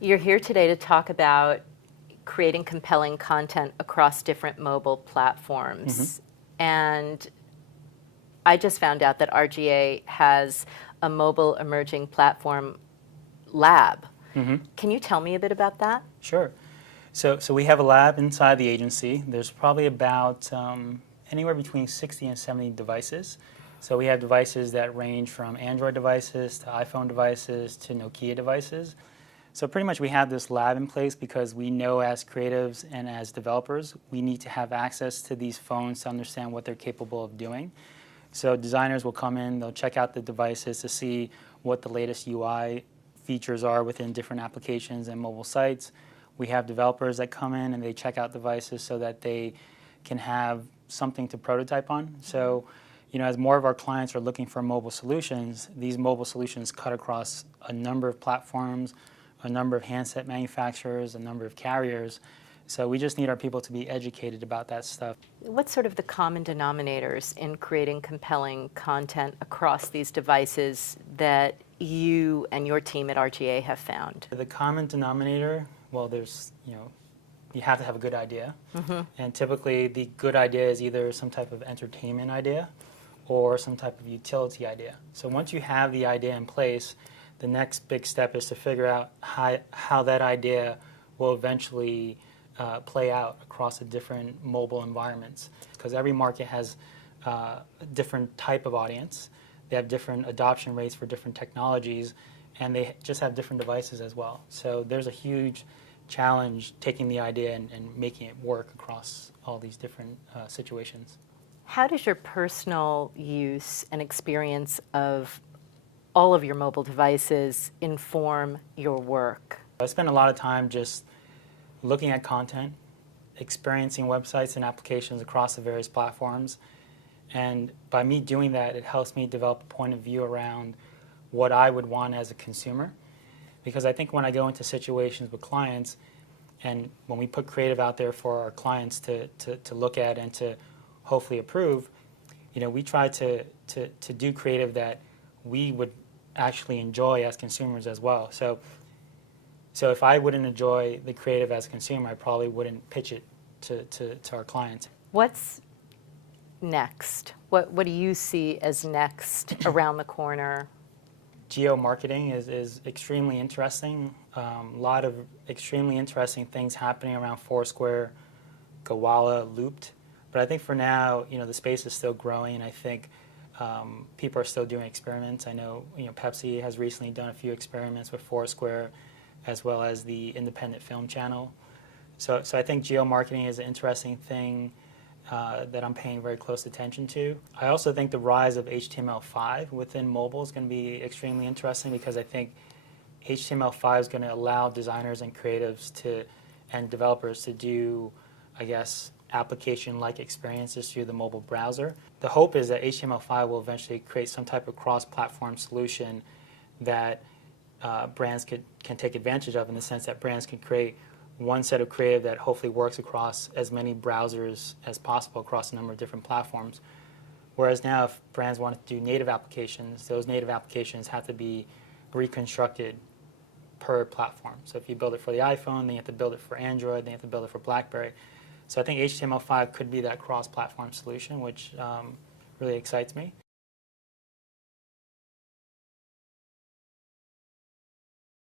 You're here today to talk about creating compelling content across different mobile platforms. And I just found out that RGA has a mobile emerging platform lab. Can you tell me a bit about that? Sure. So we have a lab inside the agency. There's probably about anywhere between 60 and 70 devices. So we have devices that range from Android devices to iPhone devices to Nokia devices. So pretty much we have this lab in place because we know as creatives and as developers, we need to have access to these phones to understand what they're capable of doing. So designers will come in, they'll check out the devices to see what the latest UI features are within different applications and mobile sites. We have developers that come in and they check out devices so that they can have something to prototype on. So, as more of our clients are looking for mobile solutions, these mobile solutions cut across a number of platforms, a number of handset manufacturers, a number of carriers. So we just need our people to be educated about that stuff. What's sort of the common denominators in creating compelling content across these devices that you and your team at RGA have found? The common denominator, well, there's, you have to have a good idea. And typically the good idea is either some type of entertainment idea or some type of utility idea. So once you have the idea in place, the next big step is to figure out how that idea will eventually play out across the different mobile environments. Because every market has a different type of audience. They have different adoption rates for different technologies, and they just have different devices as well. So there's a huge challenge taking the idea and making it work across all these different situations. How does your personal use and experience of all of your mobile devices inform your work? I spend a lot of time just looking at content, experiencing websites and applications across the various platforms. And by me doing that, it helps me develop a point of view around what I would want as a consumer. Because I think when I go into situations with clients, and when we put creative out there for our clients to look at and to hopefully approve, we try to do creative that we would actually enjoy as consumers as well. So if I wouldn't enjoy the creative as a consumer, I probably wouldn't pitch it to our clients. What's next? What do you see as next around the corner? Geo-marketing is extremely interesting. A lot of extremely interesting things happening around Foursquare, Gowalla, Looped. But I think for now, the space is still growing, and I think people are still doing experiments. I know, Pepsi has recently done a few experiments with Foursquare, as well as the independent film channel. So I think geo-marketing is an interesting thing that I'm paying very close attention to. I also think the rise of HTML5 within mobile is going to be extremely interesting, because I think HTML5 is going to allow designers and creatives and developers to do, I guess, application-like experiences through the mobile browser. The hope is that HTML5 will eventually create some type of cross-platform solution that brands can take advantage of, in the sense that brands can create one set of creative that hopefully works across as many browsers as possible across a number of different platforms. Whereas now, if brands want to do native applications, those native applications have to be reconstructed per platform. So if you build it for the iPhone, then you have to build it for Android, then you have to build it for BlackBerry. So I think HTML5 could be that cross-platform solution, which really excites me.